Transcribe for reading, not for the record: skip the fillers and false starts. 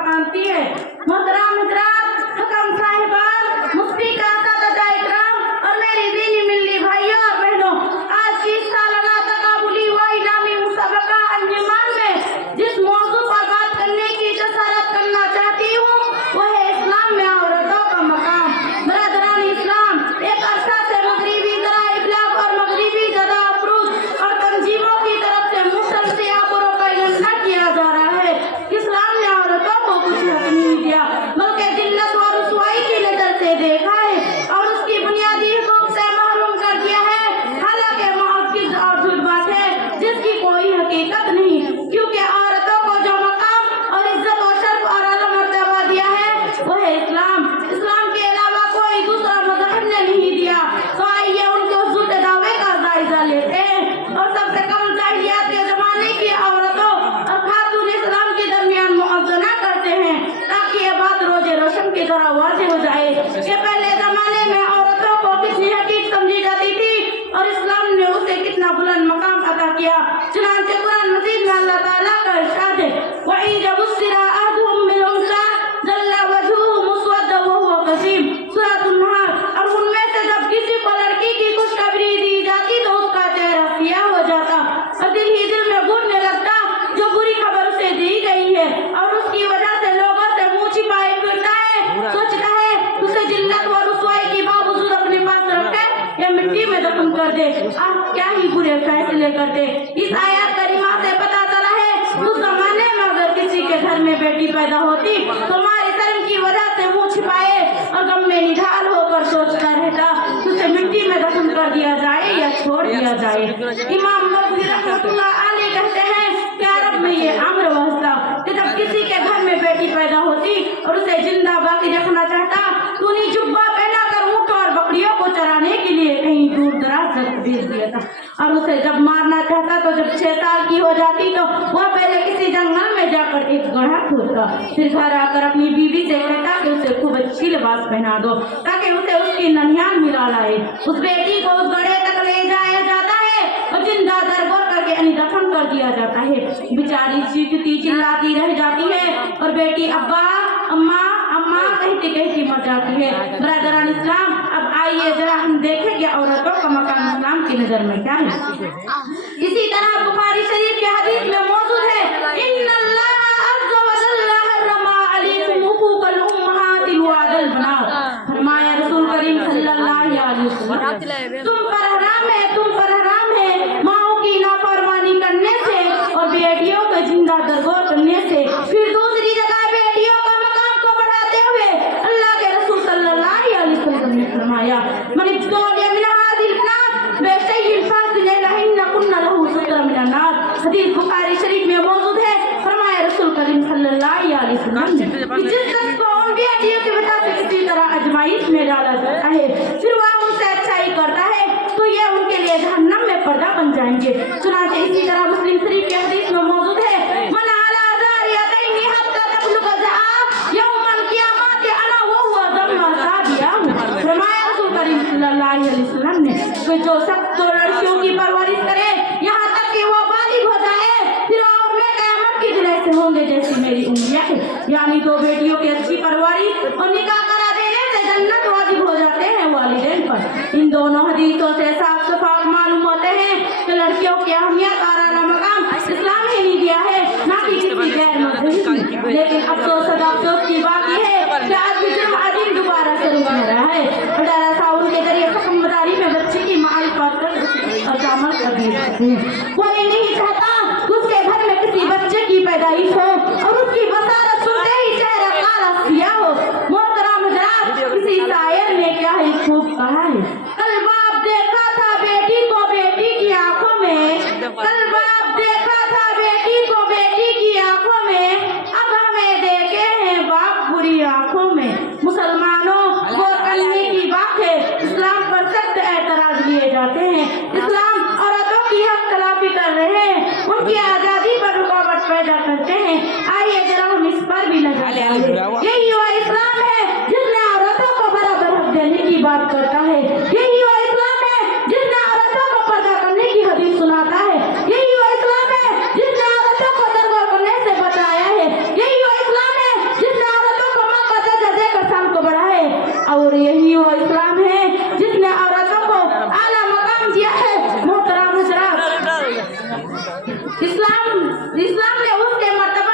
मानती है। मोहतरम हजरात, हकम साहिबान, मुफ्ती का सादा इकराम और मेरी दीनी मिल्ली भाइयों और बहनों, आज की सालाना तकाबुली व इनामी मुसाबका अंजुमन में जिस मौजू पर बात करने की जसारत करना चाहती हूँ वह है इस्लाम में औरतों का मकाम। बरादरान इस्लाम, एक अरसा से मगरिबी ज़राए इब्लाग और मगरिबी ज़दा अफरूज और तंजीमों की तरफ से मुसलसल प्रोपेगेंडा किया जा रहा है। इस्लाम ने औरतों को कुछ हक नहीं दिया बल्कि जिल्लत और रुसवाई की नजर से देखा है और उसकी बुनियादी हुकूक से महरूम कर दिया है। हालांकि महज और झूठ बात है जिसकी कोई हकीकत नहीं, क्योंकि औरतों को जो मकाम और इज्जत और शर्फ और आला मर्तबा दिया है वह है इस्लाम। इस्लाम के अलावा कोई दूसरा मजहब ने नहीं दिया। तो आइए उनके उस झूठे दावे का जायजा लेते हैं और सबसे कम जाहिलियत के जमाने की औरतों और खातून इस्लाम के दरमियान मुआवजा करते हैं ताकि ये बात रोजे रोशन की तरह वाज़ेह हो जाए कि पहले जमाने में औरतों को कितनी हकीकत समझी जाती थी और इस्लाम ने उसे कितना बुलंद मकाम अता किया। चुनांचे कुरान मजीद में अल्लाह ताला का इरशाद है, वही जब उसरा अहदुहुम बिल उनसा जल्ला वजहुहु मुस्वद्दा व हुवा कसीम, सूरह नहर। और उनमें से जब किसी को लड़की की खुशखबरी दी जाती तो उसका चेहरा सियाह हो जाता और दिल ही दिल में घुटने लगता जो बुरी खबर उसे दी गई है और उसकी वजह से लोगों से मुंह छिपाए फिरता है, सोचता है उसे जिल्लत और रुसवाई के बावजूद अपने पास रखे या मिट्टी में दफन कर दे। आप क्या ही बुरे फैसले करते। इस आयत करीमा से पता चला है उस जमाने में अगर किसी के घर में बेटी पैदा होती तो मारे शर्म की वजह से मुंह छिपाए और गम में निढाल होकर सोचता रहता उसे मिट्टी में दफन कर दिया जाए या छोड़ दिया जाए। इमाम नबवी रहमतुल्लाह अलैह कहते हैं कि अरब में ये अम्र वस्ता कि जब किसी के घर में बेटी पैदा होती और उसे जिंदा बाकी रखना चाहता तो उन्हें जुब्बा पहनाकर ऊंट और बकरियों को चराने के लिए कहीं दूर दराज तक भेज दिया था और उसे जब मारना चाहता तो जब 6 साल की हो जाती तो वह पहले किसी जंगल में जाकर एक गड्ढा खोदता, फिर घर आकर अपनी बीवी से कहता कि उसे खूब अच्छी लिबास पहना दो ताकि उसे उसकी ननिहाल मिला लाए। उस बेटी को उस गड्ढे तक ले जाया जाता है और जिंदा दरगोर करके दफन कर दिया जाता है। बेचारी चीखती चिल्लाती रह जाती है और बेटी अब्बा अम्मा अम्मा कहती कहती मर जाती है। ब्रदरान इस्लाम, अब आइए जरा हम देखें कि औरतों का मकाम इस्लाम की नजर में क्या है। इसी तरह बुखारी शरीफ के हदीस में मौजूद है, इन्नल्लाह अज़्ज़ा व जल्ला हर्रमा अलैकुम हुकूकल उम्महाति व अदल बनात। फरमाया रसूल करीम सल्लल्लाहु अलैहि वसल्लम, तुम पर हराम है माओं की नाफरमानी करने से और बेटियों को जिंदा दरगोर करने से। फिर दूसरी जगह बेटियों का मकाम को बढ़ाते हुए अल्लाह के रसूल सल्लल्लाहु अलैहि वसल्लम ने फरमाया, मन इब्तलिया मिन हादिल नार बेशैइन फासिल लहिन कुन्ना लहु सुत्र मिन नार। हदीस बुखारी शरीफ में मौजूद है। फरमाया रसूल करीम सल्लल्लाहु अलैहि वसल्लम ने कि जिस शख्स को उन बेटियों की वजह से किसी तरह आजमाइश में डाला जाता है फिर वह उनसे अच्छाई करता है तो ये उनके लिए जहन्नम में पर्दा बन जाएंगे। चुनांचे इसी तरह मुस्लिम शरीफ के हदीस में मौजूद है, मन अला जारियतैनि हत्ता तबलुग ज़आ यौमल क़ियामत अना व हुवा ज़म्मा सादिया। फरमाया रसूल करीम सल्लल्लाहु अलैहि वसल्लम ने कि जो शख्स दो लड़कियों की परवरिश करे यहाँ तक कि वो बालिग हो जाए फिर और मैं क़यामत की दिन ऐसे होंगे जैसी मेरी उंगलियां हैं, यानी दो बेटियों की अच्छी परवरिश और निकाह करा देने से जन्नत वाजिब हो जाते हैं वालिदैन पर। इन दोनों हदीसों से साफ साफ मालूम होते हैं कि लड़कियों की अहमियत और आला मकाम इस्लाम ही नहीं दिया है, ना कि किसी गैर मजहब। लेकिन अफसोस की बात यह है कि आज भी सिर्फ आदिम दोबारा शुरू हो रहा है। 18 साल के जरिए हुक्मदारी में बच्चे की मारिफत और अमल कर दी। कोई नहीं चाहता उसके घर में किसी बच्चे की पैदाइश हो और उसकी बसारत सुनते ही चेहरा काला सियाह हो। मोहतरम हज़रात, किसी शायर ने क्या ही खूब कहा है, कल बाप देखा था बेटी को बेटी की आंखों में, कल बाप देखा था बेटी को बेटी की आंखों में, अब हमें देखे हैं बाप बुरी आंखों में। मुसलमानों गौर करने की बात है, इस्लाम पर सख्त एतराज लिए जाते हैं। इस्लाम औरतों की हक तलाफी कर रहे हैं, उनकी आजादी पर रुकावट पैदा करते हैं। आइए जरा हम इस पर भी नजर डालें। यही वो इस्लाम है जिसने औरतों को बराबर हक देने की बात करता है। यही वो इस्लाम है जिसने औरतों को पर्दा करने की हदीस सुनाता है। यही वो इस्लाम है जिसने औरतों को दरगोर करने से बचाया है। यही वो इस्लाम है इस्लाम ने उसके मर्तबा